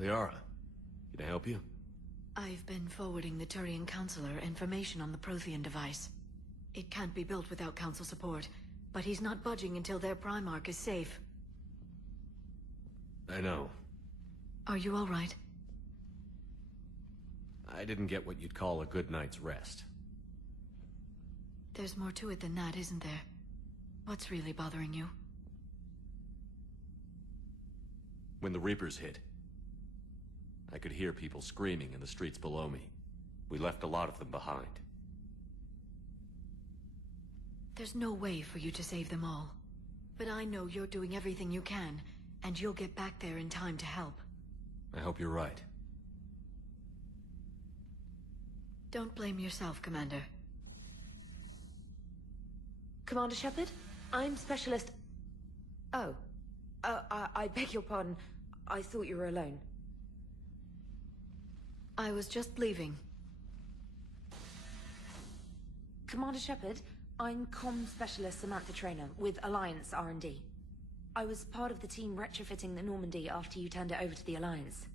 Liara, can I help you? I've been forwarding the Turian Counselor information on the Prothean device. It can't be built without Council support, but he's not budging until their Primarch is safe. I know. Are you all right? I didn't get what you'd call a good night's rest. There's more to it than that, isn't there? What's really bothering you? When the Reapers hit, I could hear people screaming in the streets below me. We left a lot of them behind. There's no way for you to save them all. But I know you're doing everything you can, and you'll get back there in time to help. I hope you're right. Don't blame yourself, Commander. Commander Shepard? I'm Specialist... Oh. I beg your pardon. I thought you were alone. I was just leaving. Commander Shepard, I'm Comm Specialist Samantha Traynor with Alliance R&D. I was part of the team retrofitting the Normandy after you turned it over to the Alliance.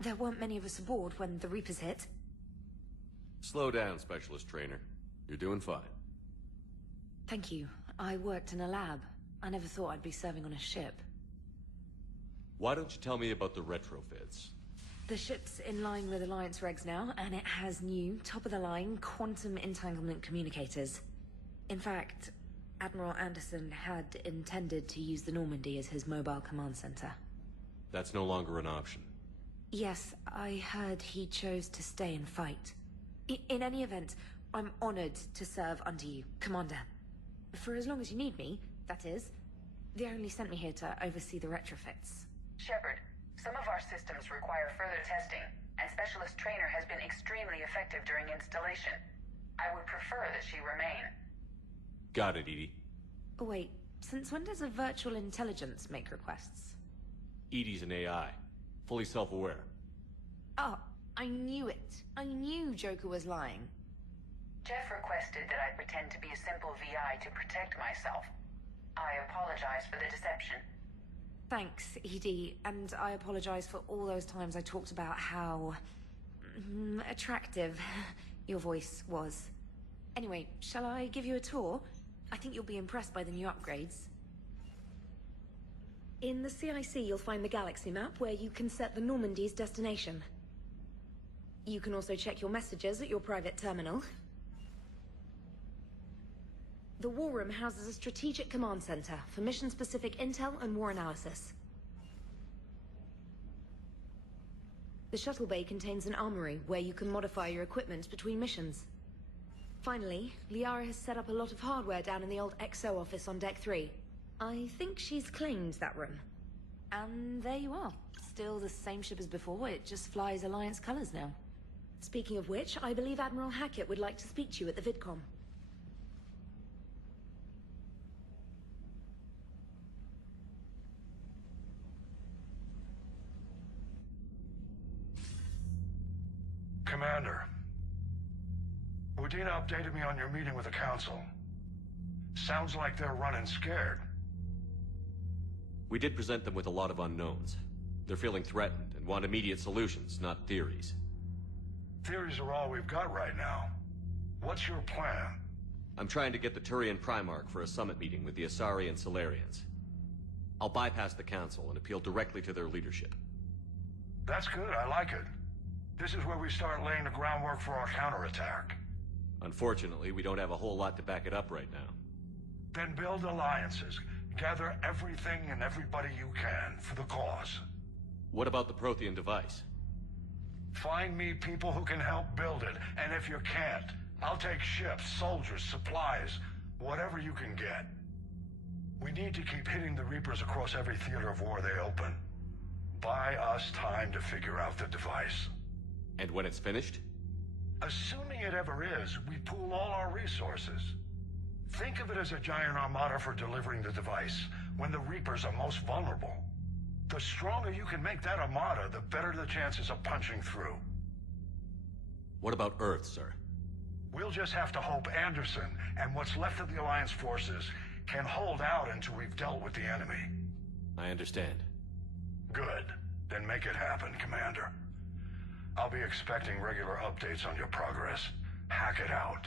There weren't many of us aboard when the Reapers hit. Slow down, Specialist Trainer. You're doing fine. Thank you. I worked in a lab. I never thought I'd be serving on a ship. Why don't you tell me about the retrofits? The ship's in line with Alliance regs now, and it has new, top-of-the-line, quantum entanglement communicators. In fact, Admiral Anderson had intended to use the Normandy as his mobile command center. That's no longer an option. Yes, I heard he chose to stay and fight. In any event, I'm honored to serve under you, Commander. For as long as you need me, that is. They only sent me here to oversee the retrofits. Shepard, some of our systems require further testing, and Specialist Trainer has been extremely effective during installation. I would prefer that she remain. Got it, Edie. Oh, wait, since when does a virtual intelligence make requests? Edie's an AI. Fully self-aware. Oh, I knew it. I knew Joker was lying. Jeff requested that I pretend to be a simple VI to protect myself. I apologize for the deception. Thanks, Edie, and I apologize for all those times I talked about how... attractive your voice was. Anyway, shall I give you a tour? I think you'll be impressed by the new upgrades. In the CIC, you'll find the galaxy map where you can set the Normandy's destination. You can also check your messages at your private terminal. The War Room houses a strategic command center for mission-specific intel and war analysis. The shuttle bay contains an armory where you can modify your equipment between missions. Finally, Liara has set up a lot of hardware down in the old XO office on Deck 3. I think she's claimed that room. And there you are. Still the same ship as before, it just flies Alliance colors now. Speaking of which, I believe Admiral Hackett would like to speak to you at the VidCom. Commander, Udina updated me on your meeting with the Council. Sounds like they're running scared. We did present them with a lot of unknowns. They're feeling threatened and want immediate solutions, not theories. Theories are all we've got right now. What's your plan? I'm trying to get the Turian Primarch for a summit meeting with the Asari and Solarians. I'll bypass the Council and appeal directly to their leadership. That's good, I like it. This is where we start laying the groundwork for our counterattack. Unfortunately, we don't have a whole lot to back it up right now. Then build alliances. Gather everything and everybody you can for the cause. What about the Prothean device? Find me people who can help build it, and if you can't, I'll take ships, soldiers, supplies, whatever you can get. We need to keep hitting the Reapers across every theater of war they open. Buy us time to figure out the device. And when it's finished? Assuming it ever is, we pool all our resources. Think of it as a giant armada for delivering the device, when the Reapers are most vulnerable. The stronger you can make that armada, the better the chances of punching through. What about Earth, sir? We'll just have to hope Anderson, and what's left of the Alliance forces, can hold out until we've dealt with the enemy. I understand. Good. Then make it happen, Commander. I'll be expecting regular updates on your progress. Hack it out.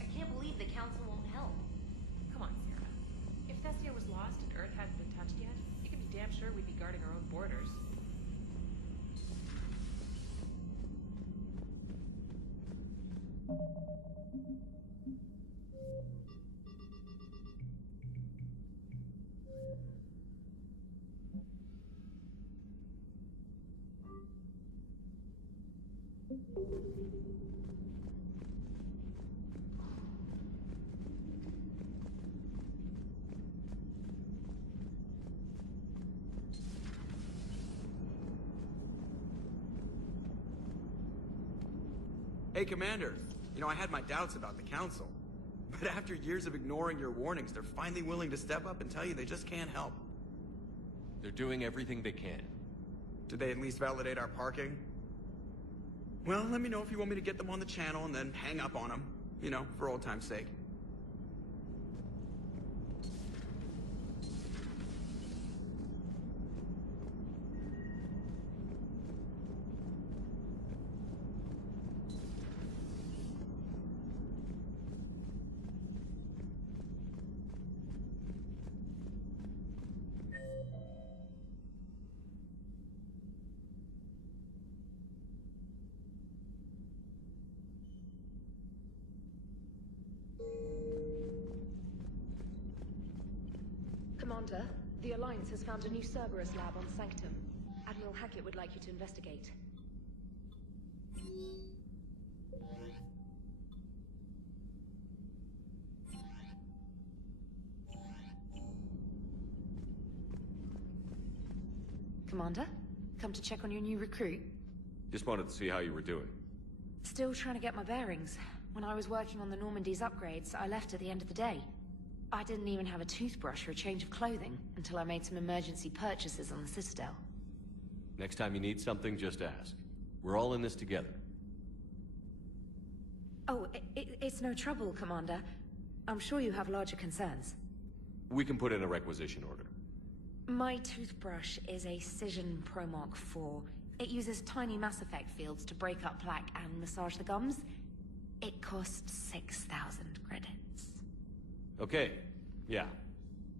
I can't believe the Council won't help. Come on, Sarah. If Thessia was lost and Earth hadn't been touched yet, you can be damn sure we'd be guarding our own borders. Hey, Commander. You know, I had my doubts about the Council. But after years of ignoring your warnings, they're finally willing to step up and tell you they just can't help. They're doing everything they can. Did they at least validate our parking? Well, let me know if you want me to get them on the channel and then hang up on them. You know, for old time's sake. Commander, the Alliance has found a new Cerberus lab on Sanctum. Admiral Hackett would like you to investigate. Commander, come to check on your new recruit? Just wanted to see how you were doing. Still trying to get my bearings. When I was working on the Normandy's upgrades, I left at the end of the day. I didn't even have a toothbrush or a change of clothing until I made some emergency purchases on the Citadel. Next time you need something, just ask. We're all in this together. Oh, it's no trouble, Commander. I'm sure you have larger concerns. We can put in a requisition order. My toothbrush is a Cision Pro Mark IV. It uses tiny Mass Effect fields to break up plaque and massage the gums. It costs 6,000 credits. Okay, yeah.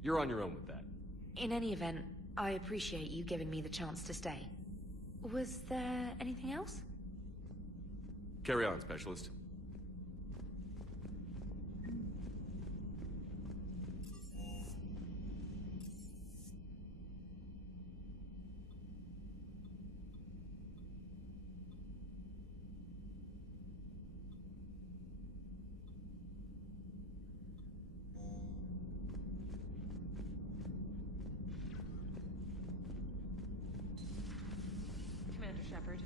You're on your own with that. In any event, I appreciate you giving me the chance to stay. Was there anything else? Carry on, Specialist. Commander Shepard.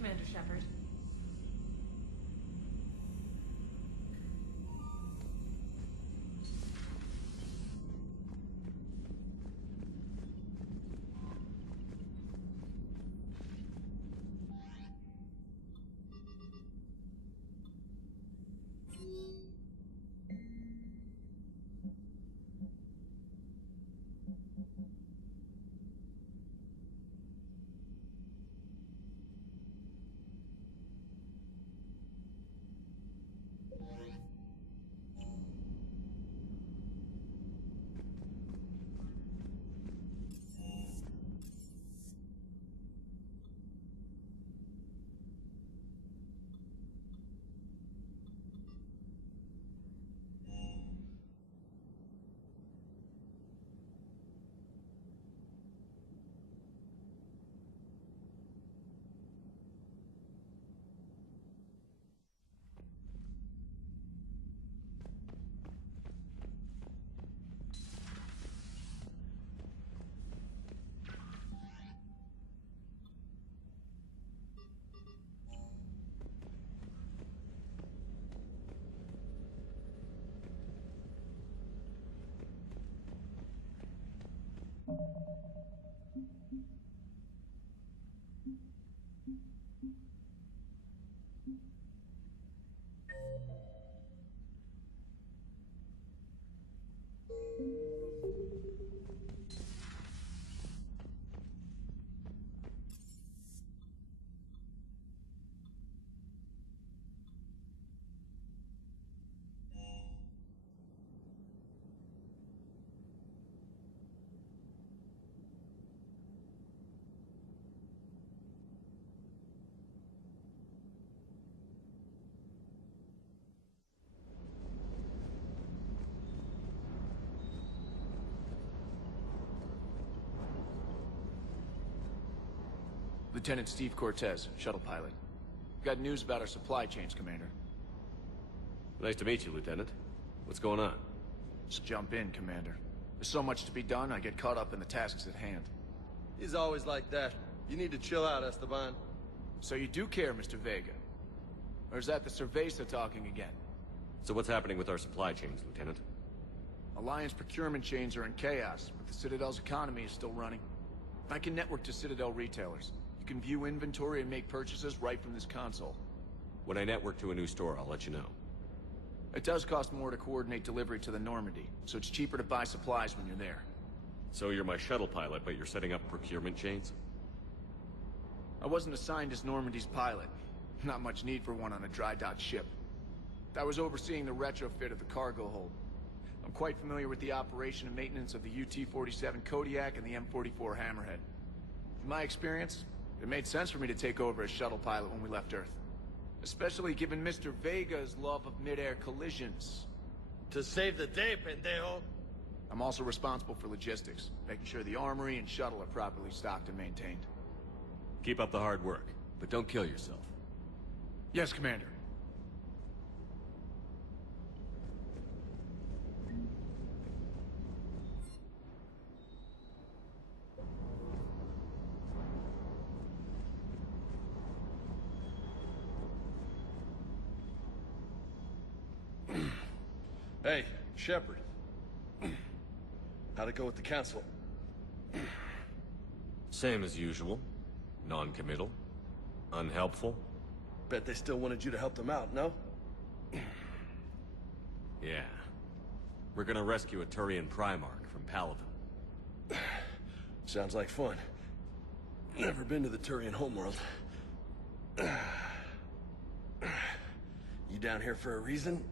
Commander Shepard. Lieutenant Steve Cortez, shuttle pilot. Got news about our supply chains, Commander. Nice to meet you, Lieutenant. What's going on? Just jump in, Commander. There's so much to be done, I get caught up in the tasks at hand. He's always like that. You need to chill out, Esteban. So you do care, Mr. Vega? Or is that the Cerveza talking again? So what's happening with our supply chains, Lieutenant? Alliance procurement chains are in chaos, but the Citadel's economy is still running. I can network to Citadel retailers. You can view inventory and make purchases right from this console. When I network to a new store, I'll let you know. It does cost more to coordinate delivery to the Normandy, so it's cheaper to buy supplies when you're there. So you're my shuttle pilot, but you're setting up procurement chains? I wasn't assigned as Normandy's pilot. Not much need for one on a dry dock ship. I was overseeing the retrofit of the cargo hold. I'm quite familiar with the operation and maintenance of the UT-47 Kodiak and the M44 Hammerhead. In my experience, it made sense for me to take over as shuttle pilot when we left Earth. Especially given Mr. Vega's love of mid-air collisions. To save the day, pendejo. I'm also responsible for logistics, making sure the armory and shuttle are properly stocked and maintained. Keep up the hard work, but don't kill yourself. Yes, Commander. Hey, Shepard. How'd it go with the council? Same as usual. Non-committal. Unhelpful. Bet they still wanted you to help them out, no? Yeah. We're gonna rescue a Turian Primarch from Palaven. Sounds like fun. Never been to the Turian homeworld. You down here for a reason?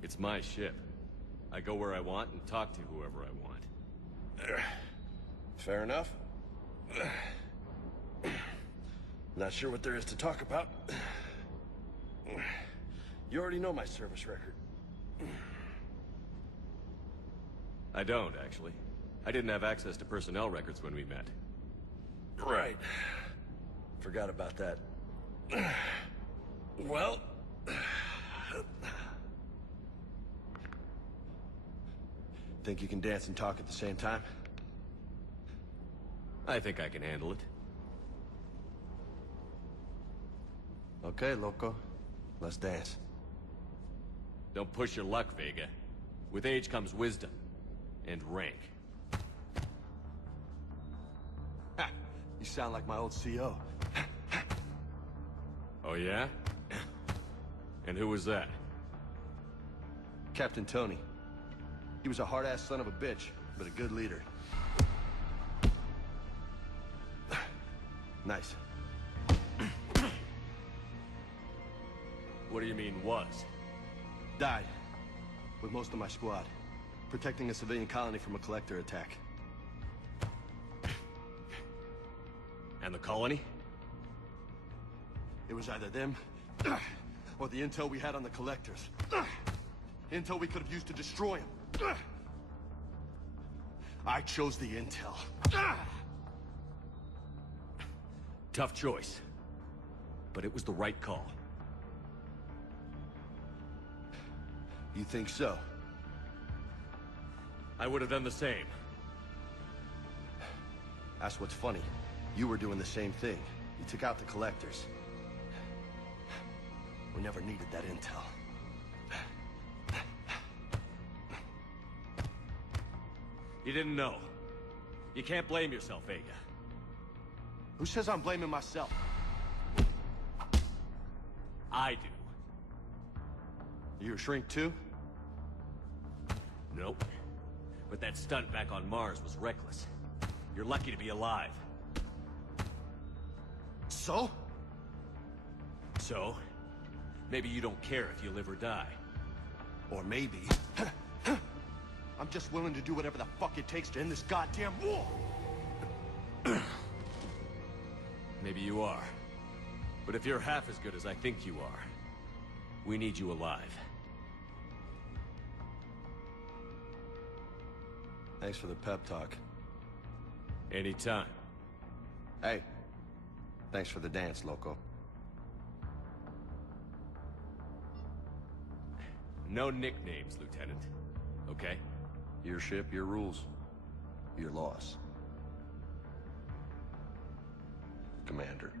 It's my ship. I go where I want and talk to whoever I want. Fair enough. Not sure what there is to talk about. You already know my service record. I don't, actually. I didn't have access to personnel records when we met. Right. Forgot about that. Well... Think you can dance and talk at the same time? I think I can handle it. Okay, loco. Let's dance. Don't push your luck, Vega. With age comes wisdom. And rank. Ha! You sound like my old CO. Oh yeah? And who was that? Captain Tony. He was a hard-ass son of a bitch, but a good leader. Nice. What do you mean, was? Died. With most of my squad. Protecting a civilian colony from a collector attack. And the colony? It was either them, or the intel we had on the collectors. Intel we could have used to destroy them. I chose the intel. Tough choice. But it was the right call. You think so? I would have done the same. That's what's funny. You were doing the same thing. You took out the collectors. We never needed that intel. You didn't know. You can't blame yourself, Vega. Who says I'm blaming myself? I do. You a shrink too? Nope. But that stunt back on Mars was reckless. You're lucky to be alive. So? So? Maybe you don't care if you live or die. Or maybe... I'm just willing to do whatever the fuck it takes to end this goddamn war! Maybe you are. But if you're half as good as I think you are, we need you alive. Thanks for the pep talk. Anytime. Hey, thanks for the dance, loco. No nicknames, Lieutenant. Okay? Your ship, your rules. Your laws. Commander.